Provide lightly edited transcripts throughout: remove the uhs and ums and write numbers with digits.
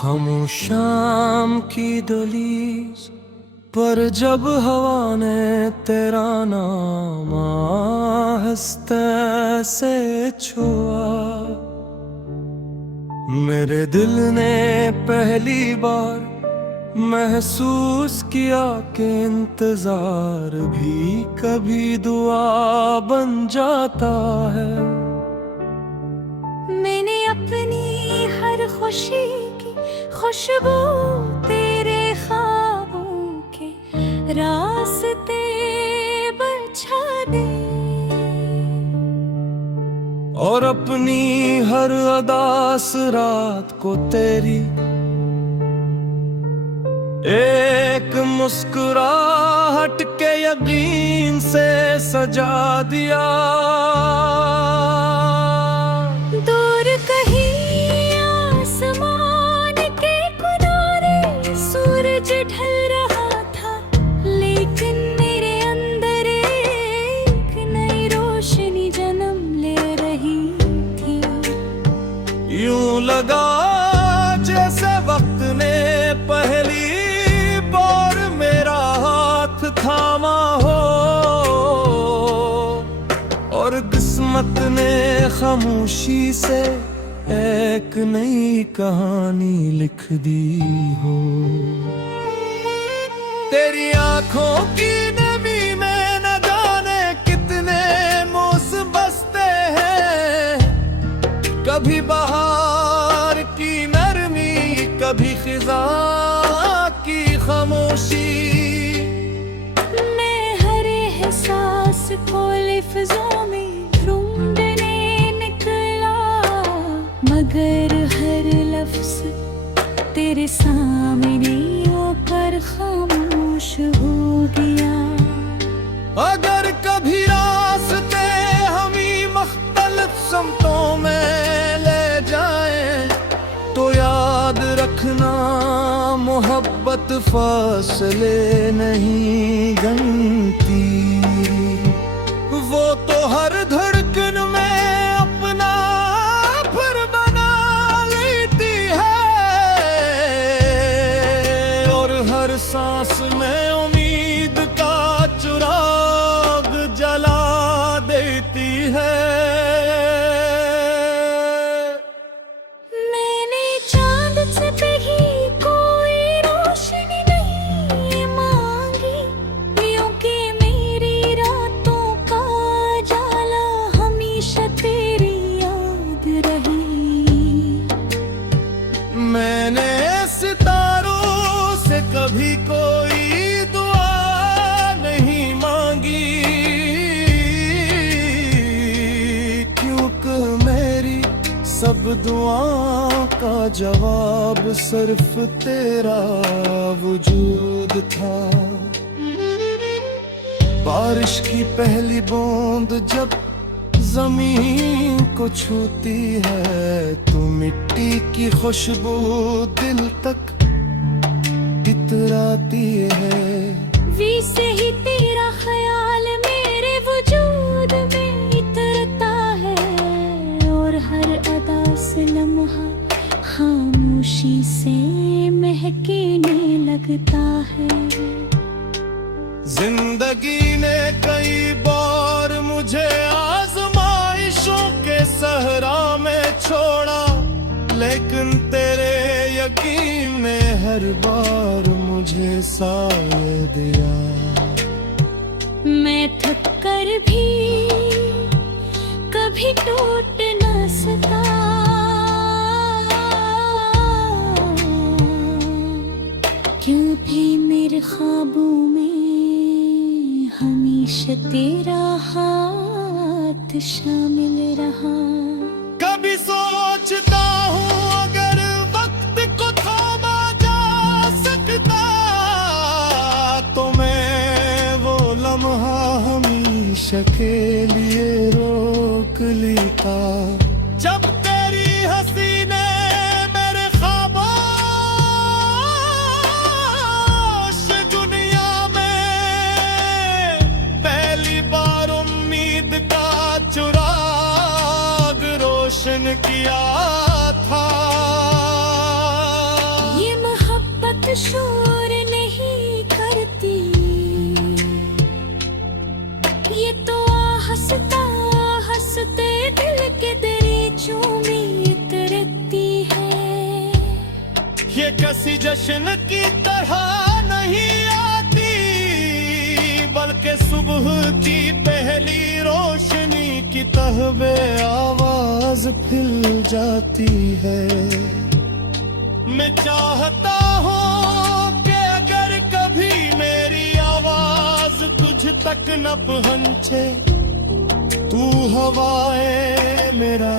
खामोशाम की दहलीज पर जब हवा ने तेरा नाम हंसते से छुआ, मेरे दिल ने पहली बार महसूस किया कि इंतजार भी कभी दुआ बन जाता है। मैंने अपनी हर खुशी की खुशबू तेरे ख्वाबों के रास्ते बिछा दी, और अपनी हर अदास रात को तेरी एक मुस्कुराहट के यकीन से सजा दिया। दूर कहीं आसमान के किनारे सूरज ढल रहा था, लेकिन मेरे अंदर एक नई रोशनी जन्म ले रही थी। यूं लगा जैसे वक्त ने पहली बार मेरा हाथ थामा हो, और किस्मत ने खामोशी से एक नई कहानी लिख दी हो। तेरी आंखों की नमी में न जाने कितने मौसम बसते हैं, कभी बहार की नरमी, कभी खिजा की खामोशी। मैं हर एहसास को लफ्ज़ों में ढूंढने निकला, मगर हर लफ्ज़ तेरे सामने होकर खामोश हो गया। अगर कभी रास्ते हमें मुख्तलिफ समतों में ले जाएं, तो याद रखना मोहब्बत फासले नहीं गनती। वो तो हर धड़कन में अपना घर बना लेती है, और हर सांस में उम्मीद का चिराग जला देती है। मैंने चांद से भी कोई रोशनी नहीं मांगी, क्योंकि मेरी रातों का जाला हमेशा तेरी याद रही। मैंने सितारों से कभी कोई दुआ नहीं मांगी, क्योंकि मेरी सब दुआओं का जवाब सिर्फ तेरा वजूद था। बारिश की पहली बूंद जब जमीन को छूती है, तो मिट्टी की खुशबू दिल तक इतराती है। वैसे ही तेरा ख्याल मेरे वजूद में इतरता है, और हर अदा से लम्हा खामोशी से महकने लगता है। जिंदगी ने कई बार मुझे आजमाइशों के सहरा में छोड़ा, लेकिन तेरे यकीन ने हर बार मुझे साए दिया। मैं थक कर भी कभी टूट न सका, क्यों भी मेरे ख्वाबों में हमेशा तेरा हाथ शामिल रहा। कभी सोचता हूँ अगर वक्त को थामा जा सकता, तो मैं वो लम्हा हमेशा के लिए रोक लेता, जब तेरी हंसी ने मेरे ख्वाबों से दुनिया में पहली बार उम्मीद का चुराग रोशन किया था। जश्न की तरह नहीं आती, बल्कि सुबह की पहली रोशनी की तहबे आवाज फिल जाती है। मैं चाहता हूँ कि अगर कभी मेरी आवाज तुझ तक न पहुंचे, तू हवाए मेरा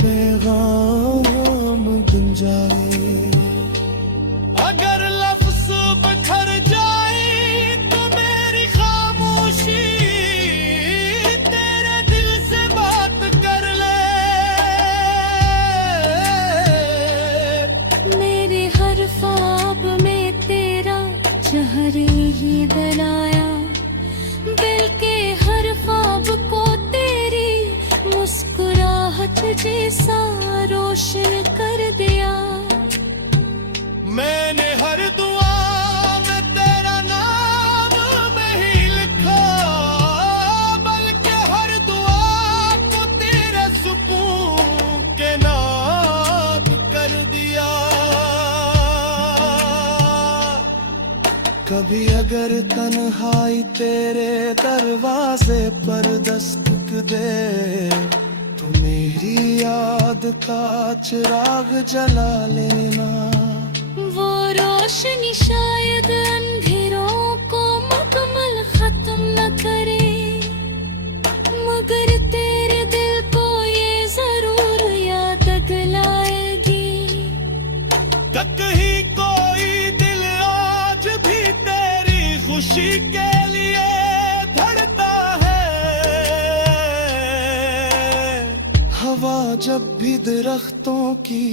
पैगाम गुंजाए। अगर लफ्ज़ बिखर जाए तो मेरी खामोशी तेरे दिल से बात कर ले। मेरे हर ख्वाब में तेरा चेहरा ही दलाया, दिल के हर ख्वाब को तेरी मुस्कुराहट जैसा रोशन कर दिया। मैंने हर दुआ में तेरा नाम नहीं लिखा, बल्कि हर दुआ को तेरे सुकून के नाम कर दिया। कभी अगर तन्हाई तेरे दरवाजे पर दस्तक दे, तो मेरी याद का चिराग जला लेना। वो रोशनी शायद अंधेरों को मुकम्मल खत्म न करे, मगर तेरे दिल को ये जरूर याद दिलाएगी। कहीं कोई दिल आज भी तेरी खुशी के लिए धड़ता है। हवा जब भी दरख्तों की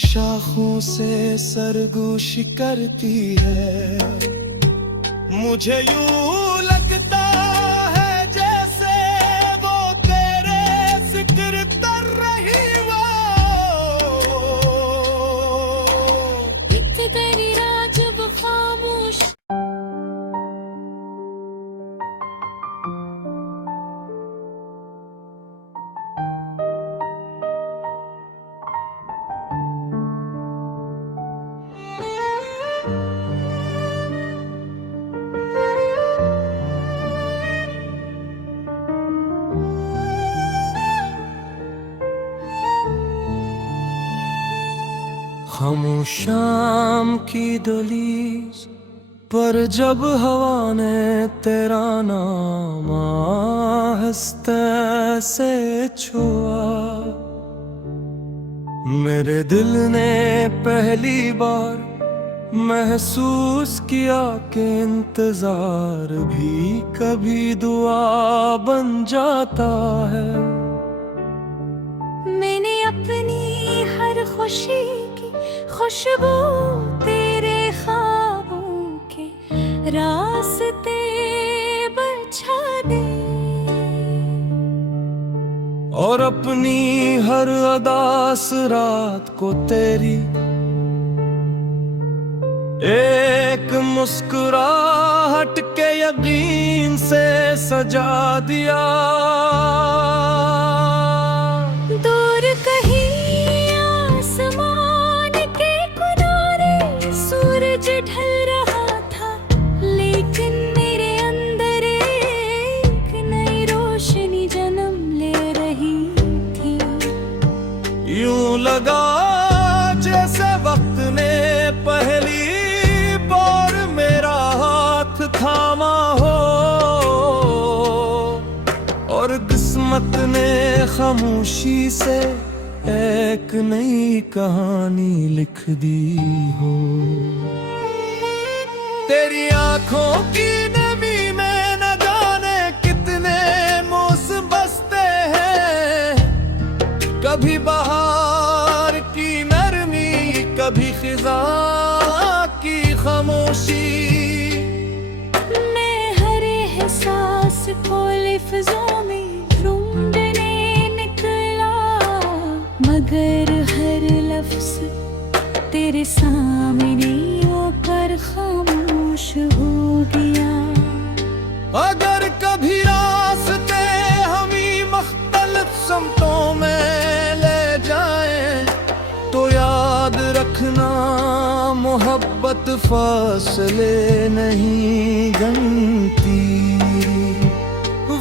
शाखों से सरगोशी करती है, मुझे यूं लगता है जैसे वो तेरे जिक्र कर रही हो। तेरी राज वो खामोश खामोश शाम की दहलीज पर जब हवा ने तेरा नाम आहिस्ते से छुआ, मेरे दिल ने पहली बार महसूस किया कि इंतजार भी कभी दुआ बन जाता है। मैंने अपनी हर खुशी की खुशबू तेरे ख्वाबों के रास्ते बिछा दी, और अपनी हर अदास रात को तेरी एक मुस्कुराहट के यकीन से सजा दिया। दूर कहीं आसमान के किनारे सूरज ढल रहा था, लेकिन मेरे अंदर एक नई रोशनी जन्म ले रही थी। यूं लगा जैसे वक्त ने पहली बार मेरा हाथ थामा हो, और किस्मत ने खामोशी से एक नई कहानी लिख दी हो। तेरी आंखों की नमी में न जाने कितने मौसम बसते हैं, कभी बहार की नरमी, कभी खिजा की खामोशी। मैं हर एहसास को लफ्जों में ढूंढने निकला, मगर हर लफ्ज तेरे सामने होकर खामोश हो गया। अगर कभी रास्ते हमें मुख्तलिफ समतों में ले जाएं, तो याद रखना मोहब्बत फासले नहीं गनती,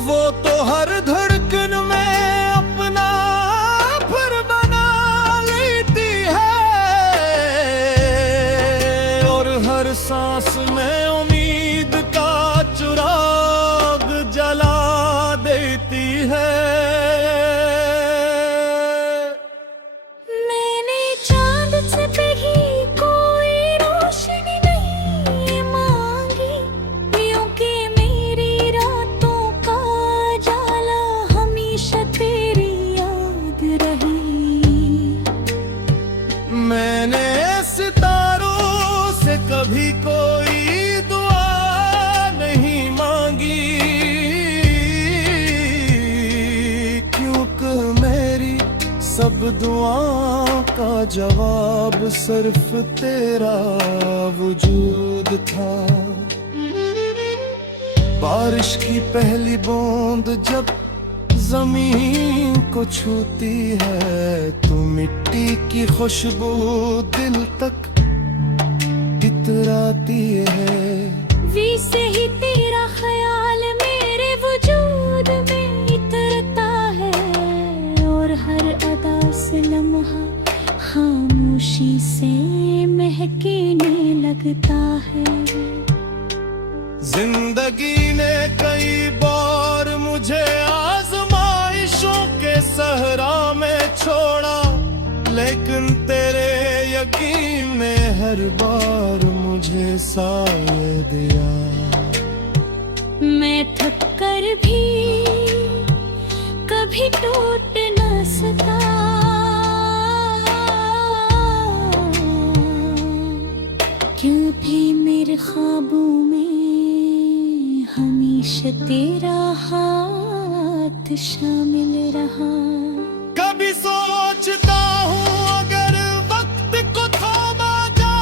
वो तो हर धड़कन में अपना घर बना लेती है, और हर सांस में उम्मीद का चिराग जला देती है। मैंने चांद से भी कोई रोशनी नहीं मांगी, यूं कि मेरी रातों का जाला हमेशा तेरी याद रही। मैंने सितारों से कभी कोई दुआ नहीं मांगी, क्योंकि मेरी सब दुआओं का जवाब सिर्फ तेरा वजूद था। बारिश की पहली बूंद जब जमीन को छूती है, तो मिट्टी की खुशबू दिल तक इतराती है। वैसे ही तेरा ख्याल मेरे वजूद में इतरता है, और हर अदा से लम्हा खामोशी से महकने लगता है। जिंदगी ने कई बार मुझे आजमाइशों के सहरा में छोड़ा, लेकिन तेरे यकीन ने हर बार मुझे साए दिया। मैं थक कर भी कभी टूट न सका, क्यों भी मेरे ख्वाबों में हमेशा तेरा हाथ शामिल रहा। कभी सोचता हूँ अगर वक्त को थामा जा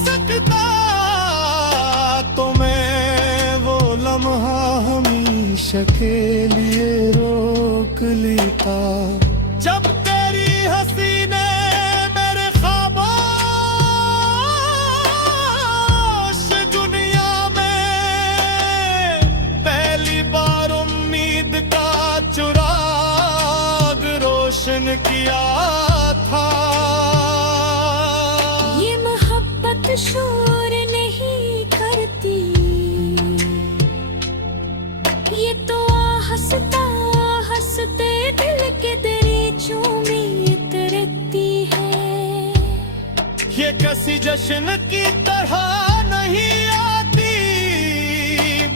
सकता, तो मैं वो लम्हा हमेशा के लिए रोक लेता, जब तेरी हंसी ने मेरे ख्वाबों से दुनिया में पहली बार उम्मीद का चिराग रोशन किया था। ये मोहब्बत शोर नहीं करती, ये तो हंसता हंसते दिल के दरीचों में उतरती है। ये किसी जश्न की तरह नहीं आती,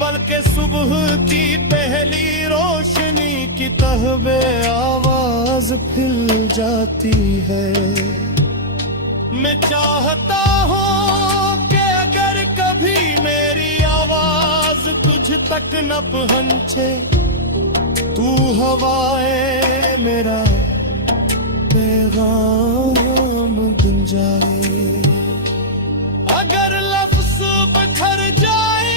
बल्कि सुबह की पहली रोशनी की तहबे आवाज फिल जाती है। मैं चाहता हूँ कि अगर कभी मेरी आवाज तुझ तक न पहुंचे, तू हवाए मेरा पैगाम गुन जाए। अगर लफ्ज बिखर जाए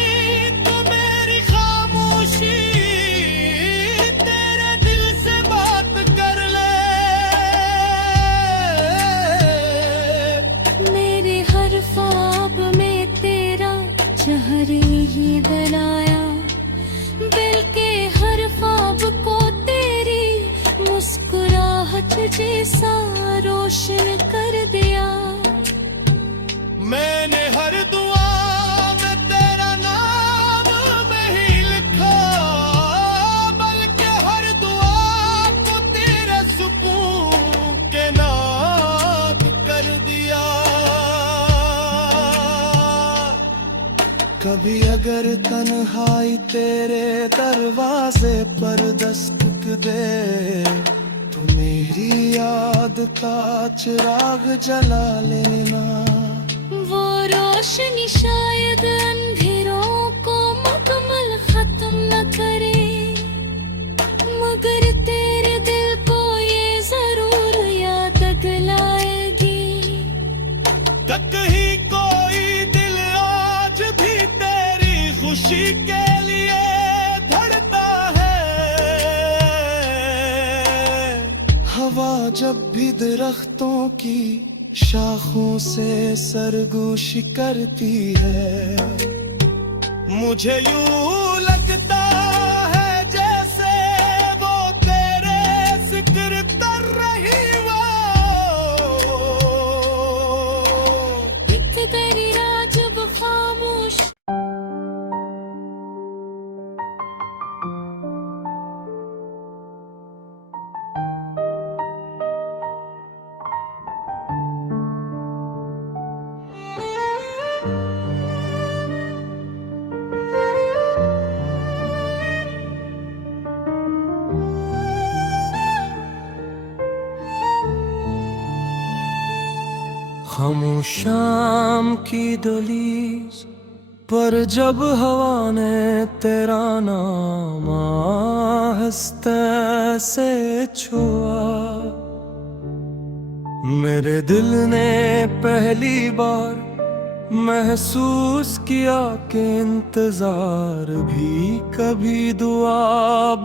तो मेरी खामोशी तेरे दिल से बात कर ले। मेरे हर ख्वाब में तेरा चेहरा ही बनाया, दिल के हर ख्वाब को तेरी मुस्कुराहट जैसा रोशन कर दिया। मैंने हर दुआ में तेरा नाम नहीं लिखा, बल्कि हर दुआ को तेरे सुकून के नाद कर दिया। कभी अगर तन्हाई तेरे दरवाजे पर दस्तक दे, तो मेरी याद का चिराग जला लेना। वो रोशनी शायद अंधेरों को मुकम्मल खत्म न करे, मगर तेरे दिल को ये जरूर याद दिलाएगी। कहीं कोई दिल आज भी तेरी खुशी के लिए धड़ता है। हवा जब भी दरख्तों की शाखों से सरगोशी करती है। मुझे यूं लगता है जैसे वो तेरे जिक्र कर रही वो। तेरी राज वो खामोश खामोशाम की दहलीज पर जब हवा ने तेरा नाम आहिस्ते से छुआ, मेरे दिल ने पहली बार महसूस किया कि इंतजार भी कभी दुआ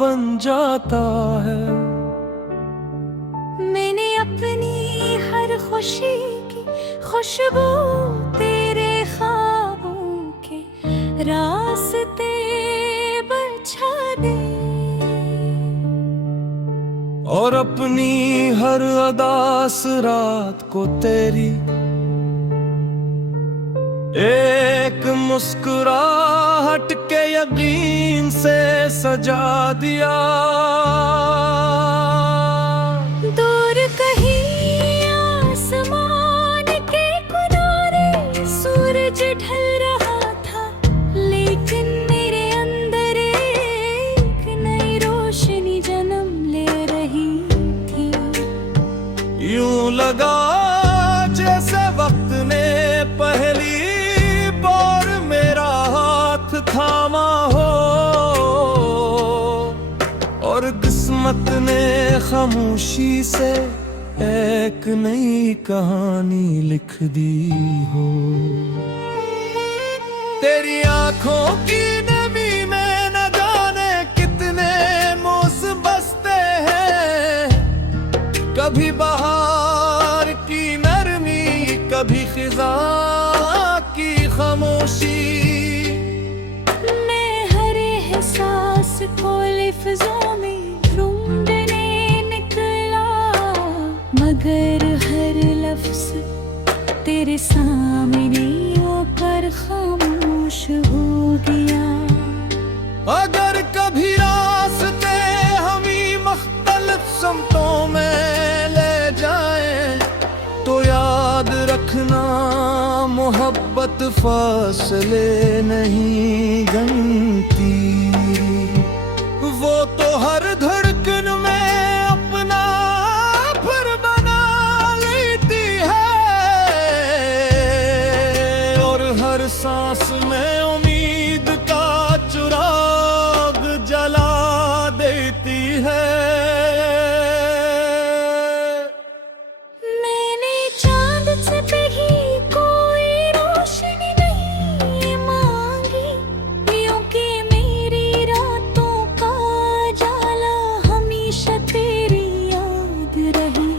बन जाता है। मैंने अपनी हर खुशी की खुशबू तेरे ख्वाबों के रास्ते बिछा दी, और अपनी हर अदास रात को तेरी एक मुस्कुराहट के यकीन से सजा दिया। दूर कहीं आसमान के किनारे सूरज ढल रहा था, लेकिन मेरे अंदर एक नई रोशनी जन्म ले रही थी। यूं लगा जैसे वक्त ने पहली बार मेरा हाथ थामा हो, और किस्मत ने खामोशी से एक नई कहानी लिख दी हो। तेरी आंखों की नमी में न जाने कितने मौसम बसते हैं, कभी बहार की नरमी, कभी खिजा की खामोशी। मैं हर एहसास को लफ्ज़ों में ढूंढने निकला, मगर हर लफ्ज़ तेरे सामने आकर खामोश हो गया। अगर कभी रास्ते हमें मुख्तलिफ समतों में ले जाएं, तो याद रखना मोहब्बत फासले नहीं गनती। वो तो हर धड़कन में अपना घर बना लेती है, और हर सांस में उम्मीद का चिराग जला देती है। मैंने चांद से भी कोई रोशनी नहीं मांगी, क्योंकि मेरी रातों का जाला हमेशा तेरी याद रही।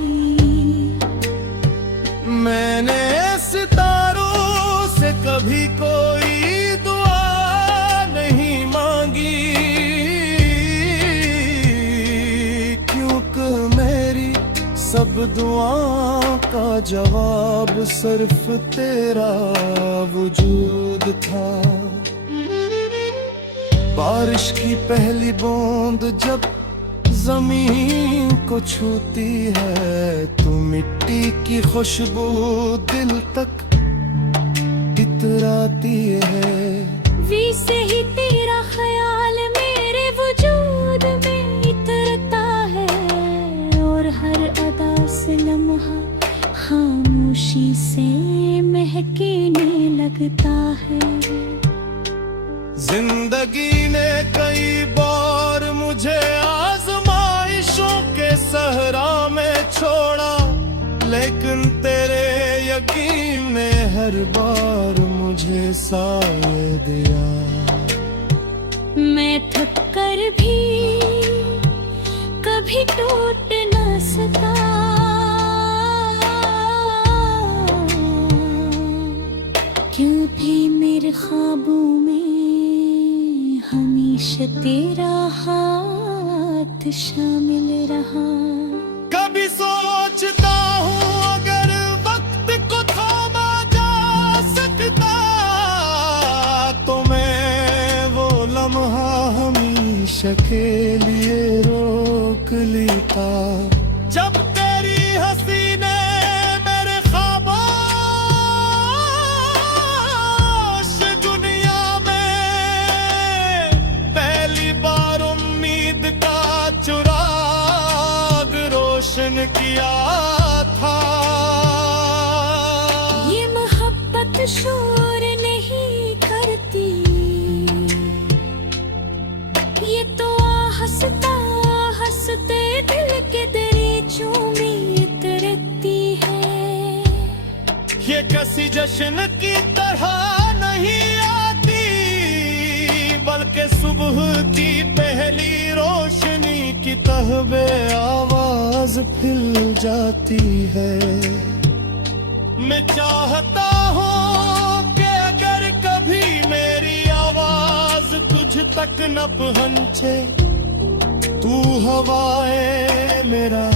मैंने सितारों से कभी कोई दुआ नहीं मांगी, क्योंकि मेरी सब दुआओं का जवाब सिर्फ तेरा वजूद था। बारिश की पहली बूंद जब जमीन को छूती है, तो मिट्टी की खुशबू दिल तक इतराती है। वैसे ही तेरा ख्याल मेरे वजूद में इतरता है, और हर अदा से लम्हा खामोशी से महकने लगता है। जिंदगी ने कई बार मुझे आजमाइशों के सहरा में छोड़ा, लेकिन तेरे यकीन ने हर बार मुझे साए दिया। मैं थक कर भी कभी टूट न सका, हर ख्वाबों में हमेशा तेरा हाथ शामिल रहा। कभी सोचता हूँ अगर वक्त को थामा जा सकता तो मैं वो लम्हा हमेशा के लिए रोक लेता। जब तेरी हंसी ने मेरे ख्वाबों से दुनिया में पहली बार उम्मीद का चुराग रोशन किया था। ये मोहब्बत शोर नहीं करती, ये तो हंसता हंसते दिल के दरीचों में उतरती है। ये किसी जश्न की तरह नहीं आती बल्कि सुबह की पहली रोशनी की तहबे आवाज फिल जाती है। मैं चाहता हूँ कि अगर कभी मेरी आवाज तुझ तक न पहुंचे, तू हवाए मेरा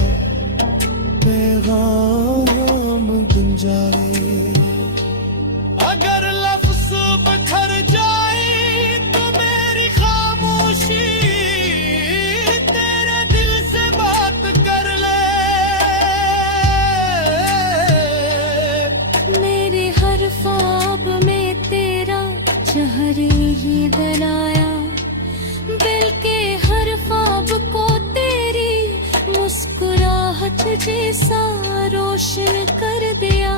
पैगाम गुंजाए। अगर लफ्ज़ बिखर जाए तो मेरी खामोशी तेरे दिल से बात कर ले। मेरे हर ख्वाब में तेरा चेहरा ही दलाया, दिल के हर ख्वाब को तेरी मुस्कुराहट जैसा रोशन कर दिया।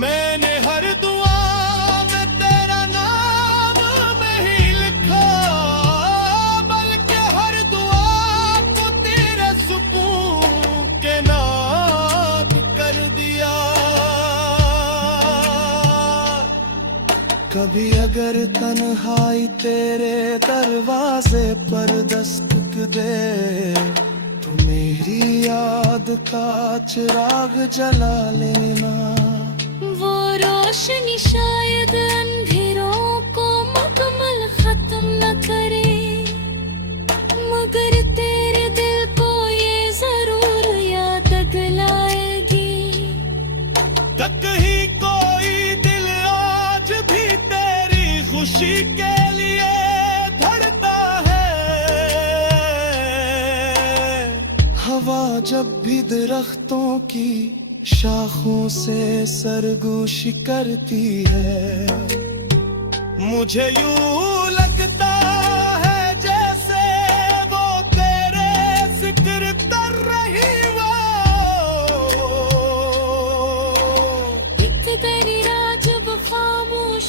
मैंने हर दुआ में तेरा नाम नहीं लिखा बल्कि हर दुआ को तेरे सुकून के नाम कर दिया। कभी अगर तन्हाई तेरे दरवाजे पर दस्तक दे तो मेरी याद का चिराग जला लेना। वो रोशनी शायद अंधेरों को मुकम्मल खत्म न करे, मगर तेरे दिल को ये जरूर याद दिलाएगी। कहीं कोई दिल आज भी तेरी खुशी के लिए धड़ता है। हवा जब भी दरख्तों की शाखों से सरगोशी करती है, मुझे यूं लगता है जैसे वो तेरे जिक्र कर रही हो। तेरी राज वो खामोश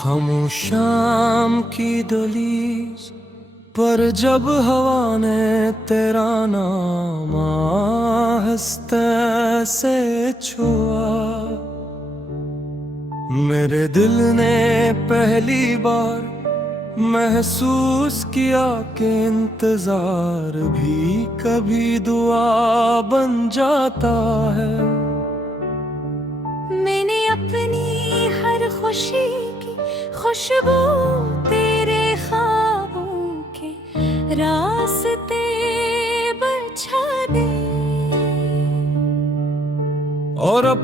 खामोश शाम की दहलीज पर जब हवा ने तेरा नाम आहिस्ते से छुआ, मेरे दिल ने पहली बार महसूस किया कि इंतजार भी कभी दुआ बन जाता है। मैंने अपनी हर खुशी की खुशबू तेरे ख्वाबों के रास्ते बिछा दी। और अब